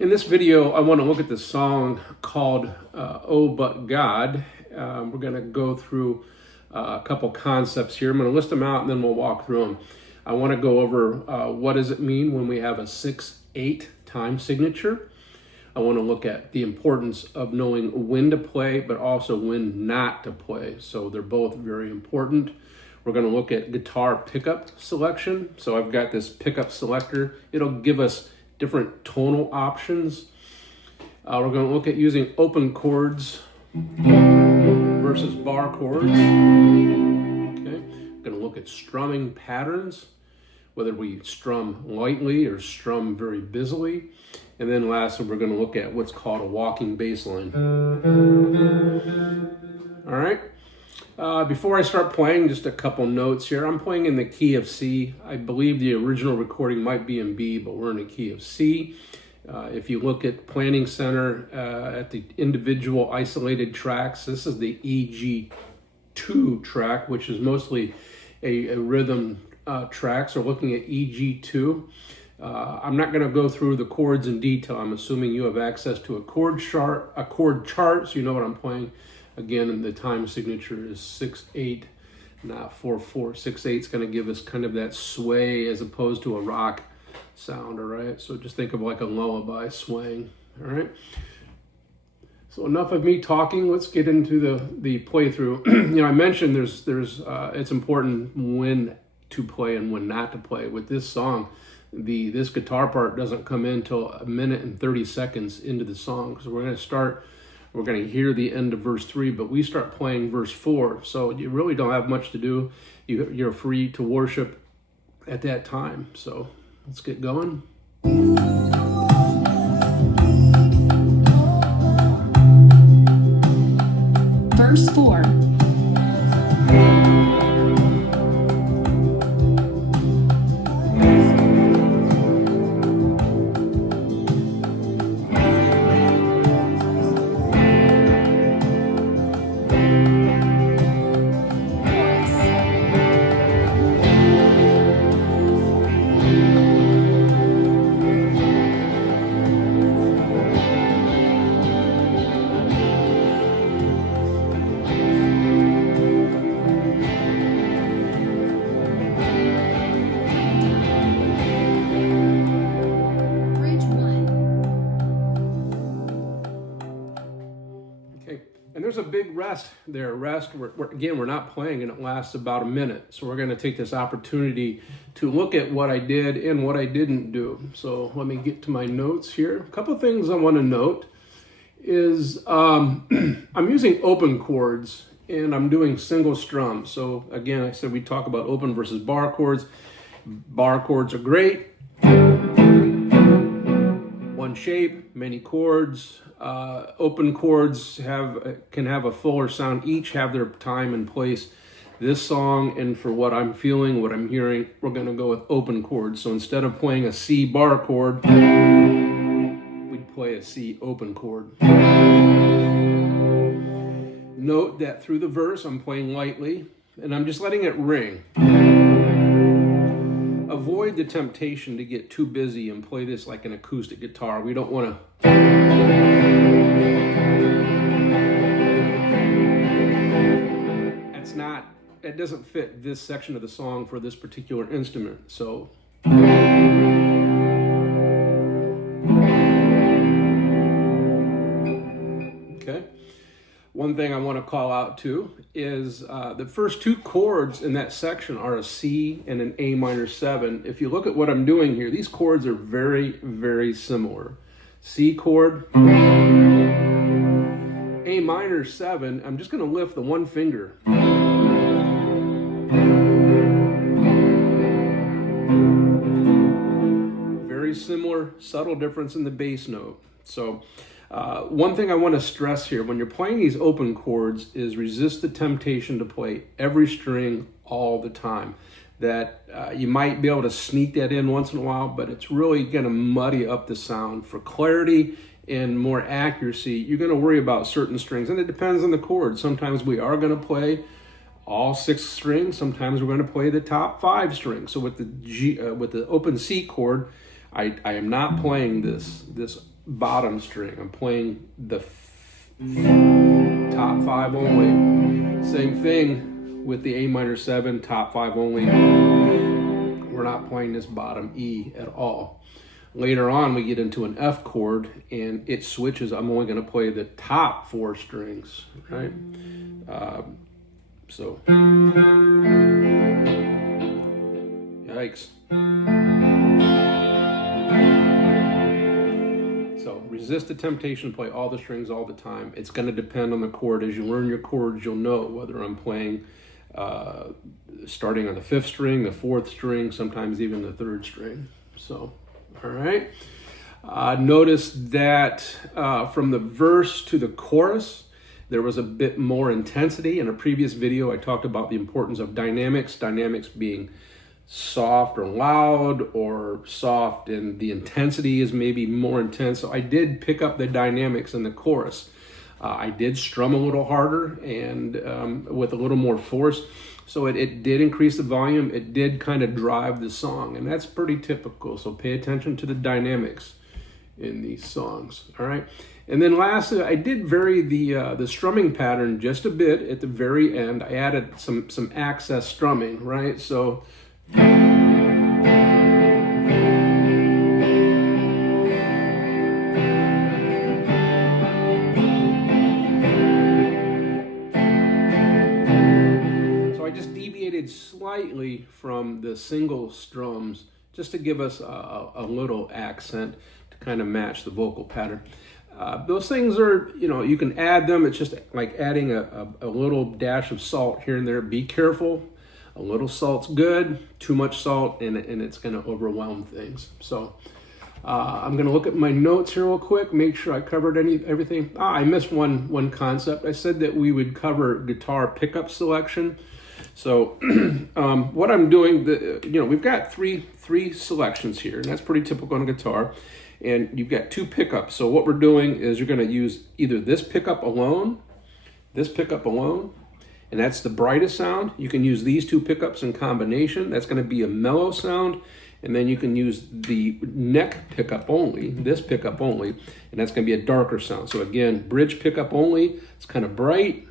In this video, I want to look at the song called Oh But God. We're going to go through a couple concepts here. I'm going to list them out and then we'll walk through them. I want to go over what does it mean when we have a 6/8 time signature. I want to look at the importance of knowing when to play, but also when not to play. So they're both very important. We're going to look at guitar pickup selection. So I've got this pickup selector. It'll give us different tonal options. We're going to look at using open chords versus bar chords. Okay. We're going to look at strumming patterns, whether we strum lightly or strum very busily. And then lastly, we're going to look at what's called a walking bass line. All right. Before I start playing, just a couple notes here. I'm playing in the key of C. I believe the original recording might be in B, but we're in the key of C. If you look at Planning Center at the individual isolated tracks, this is the EG2 track, which is mostly a rhythm track. So looking at EG2. I'm not going to go through the chords in detail. I'm assuming you have access to a chord chart, so you know what I'm playing. Again, and the time signature is 6/8, not 4/4. 6/8 is going to give us kind of that sway as opposed to a rock sound, all right? So just think of like a lullaby swaying, all right? So enough of me talking. Let's get into the playthrough. You know, I mentioned it's important when to play and when not to play. With this song, this guitar part doesn't come in until 1 minute and 30 seconds into the song. So we're going to hear the end of verse 3, but we start playing verse 4. So you really don't have much to do. You're free to worship at that time. So let's get going. Verse 4. And there's a big rest there. We're not playing, and it lasts about 1 minute. So we're going to take this opportunity to look at what I did and what I didn't do. So let me get to my notes here. A couple of things I want to note is I'm using open chords and I'm doing single strum. So again, I said we talk about open versus bar chords. Bar chords are great. One shape, many chords. Open chords can have a fuller sound. Each have their time and place. This song, and for what I'm feeling, what I'm hearing, we're going to go with open chords. So instead of playing a C bar chord, we'd play a C open chord. Note that through the verse, I'm playing lightly, and I'm just letting it ring. Avoid the temptation to get too busy and play this like an acoustic guitar. We don't want to. It doesn't fit this section of the song for this particular instrument. So. Okay. One thing I want to call out too is the first two chords in that section are a C and an A minor 7. If you look at what I'm doing here, these chords are very, very similar. C chord, A minor 7. I'm just going to lift the one finger. Very similar, subtle difference in the bass note. So one thing I want to stress here, when you're playing these open chords, is resist the temptation to play every string all the time. That you might be able to sneak that in once in a while, but it's really going to muddy up the sound. For clarity and more accuracy, you're going to worry about certain strings, and it depends on the chord. Sometimes we are going to play all 6 strings. Sometimes we're going to play the top 5 strings. So with the open C chord, I am not playing this bottom string. I'm playing the top 5 only. Same thing with the A minor 7, top 5 only. We're not playing this bottom E at all. Later on, we get into an F chord, and it switches. I'm only going to play the top 4 strings, right? So, yikes. So, resist the temptation to play all the strings all the time. It's going to depend on the chord. As you learn your chords, you'll know whether I'm playing starting on the 5th string, the 4th string, sometimes even the 3rd string. So, all right. Notice that from the verse to the chorus, there was a bit more intensity. In a previous video, I talked about the importance of dynamics. Dynamics being soft or loud, or soft and the intensity is maybe more intense. So I did pick up the dynamics in the chorus. I did strum a little harder and with a little more force. So it did increase the volume. It did kind of drive the song, and that's pretty typical. So pay attention to the dynamics in these songs, all right? And then lastly, I did vary the strumming pattern just a bit at the very end. I added some access strumming, right? So slightly from the single strums just to give us a little accent to kind of match the vocal pattern. Those things are, you can add them. It's just like adding a little dash of salt here and there. Be careful. A little salt's good. Too much salt and it's going to overwhelm things. So I'm going to look at my notes here real quick, make sure I covered everything. I missed one concept. I said that we would cover guitar pickup selection. So what I'm doing, we've got three selections here, and that's pretty typical on a guitar. And you've got 2 pickups. So what we're doing is you're going to use either this pickup alone, and that's the brightest sound. You can use these 2 pickups in combination. That's going to be a mellow sound. And then you can use the neck pickup only, this pickup only, and that's going to be a darker sound. So again, bridge pickup only, it's kind of bright.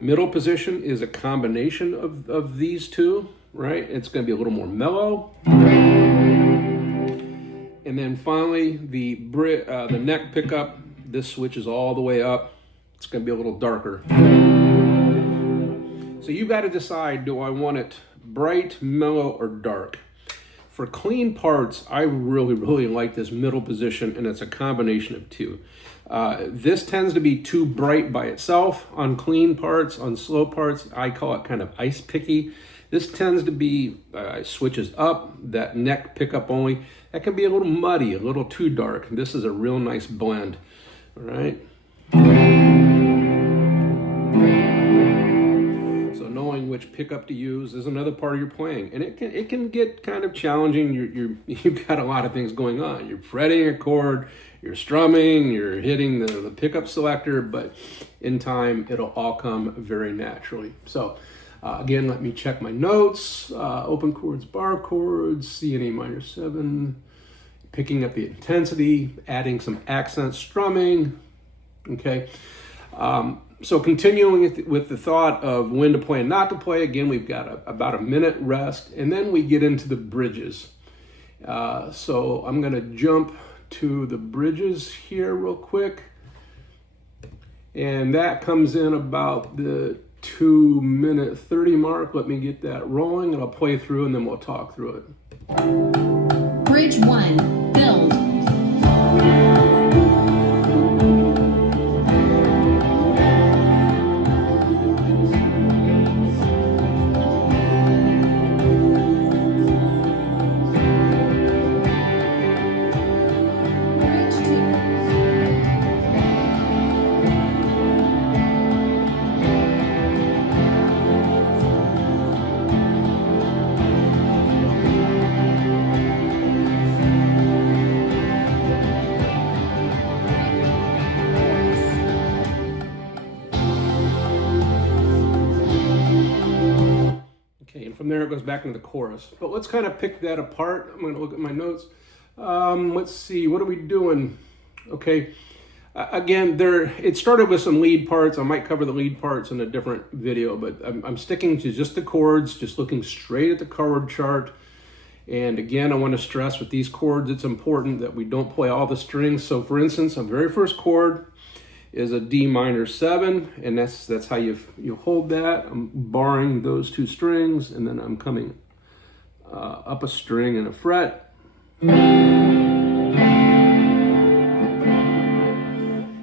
Middle position is a combination of these 2, right? It's going to be a little more mellow. And then finally, the neck pickup, this switches all the way up. It's going to be a little darker. So you've got to decide, do I want it bright, mellow, or dark? For clean parts, I really like this middle position, and it's a combination of 2. This tends to be too bright by itself on clean parts. On slow parts, I call it kind of ice picky. This tends to be switches up, that neck pickup only. That can be a little muddy, a little too dark. This is a real nice blend, all right? So knowing which pickup to use is another part of your playing, and it can get kind of challenging. You've got a lot of things going on. You're fretting a chord, you're strumming, you're hitting the pickup selector, but in time it'll all come very naturally. So again, let me check my notes. Open chords, bar chords, C and A minor 7, picking up the intensity, adding some accent strumming. Okay. So continuing with the thought of when to play and not to play, again, we've got about a minute rest, and then we get into the bridges. So I'm going to jump to the bridges here real quick, and that comes in about the 2-minute 30 mark. Let me get that rolling, and I'll play through, and then we'll talk through it. Bridge 1, build. From there, it goes back into the chorus. But let's kind of pick that apart. I'm going to look at my notes. Let's see, what are we doing? Okay. Again, it started with some lead parts. I might cover the lead parts in a different video, but I'm sticking to just the chords, just looking straight at the chord chart. And again, I want to stress with these chords, it's important that we don't play all the strings. So for instance, our very first chord is a D minor 7, and that's how you hold that. I'm barring those two strings, and then I'm coming up a string and a fret.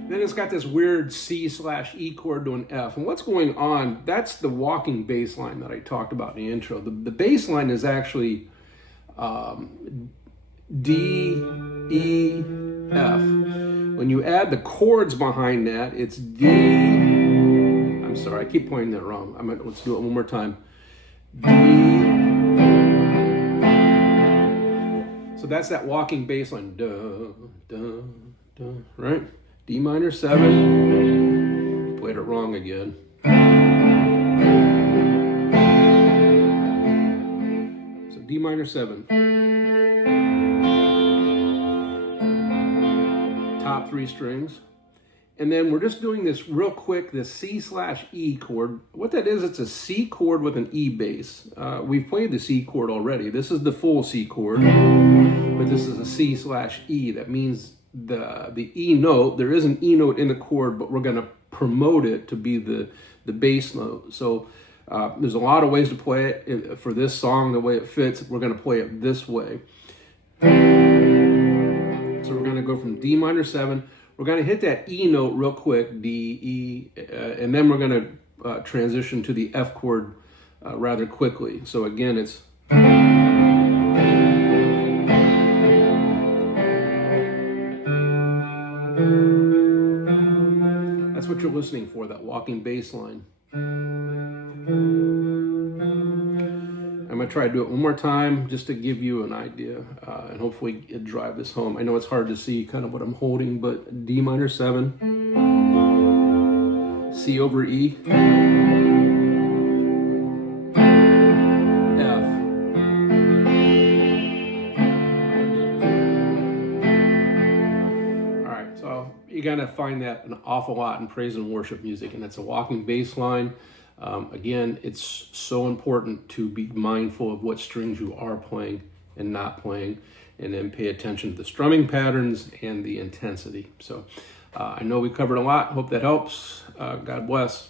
Then it's got this weird C/E chord to an F. And what's going on, that's the walking bass line that I talked about in the intro. The bass line is actually D, E, F. When you add the chords behind that, it's D. I'm sorry, I keep pointing that wrong. Let's do it one more time. D. So that's that walking bass line. Duh, duh, duh, right? D minor 7. Played it wrong again. So D minor 7. Top 3 strings. And then we're just doing this real quick, this C/E chord. What that is, it's a C chord with an E bass. We've played the C chord already. This is the full C chord, but this is a C/E. That means the E note, there is an E note in the chord, but we're going to promote it to be the bass note. So there's a lot of ways to play it. For this song, the way it fits, we're going to play it this way. So we're going to go from D minor 7. We're going to hit that E note real quick, D, E, and then we're going to transition to the F chord rather quickly. So again, it's... That's what you're listening for, that walking bass line. I'm going to try to do it one more time just to give you an idea and hopefully it drive this home. I know it's hard to see kind of what I'm holding, but D minor 7, C over E, F. All right, so you're going to find that an awful lot in praise and worship music, and it's a walking bass line. Again, it's so important to be mindful of what strings you are playing and not playing, and then pay attention to the strumming patterns and the intensity. So I know we covered a lot. Hope that helps. God bless.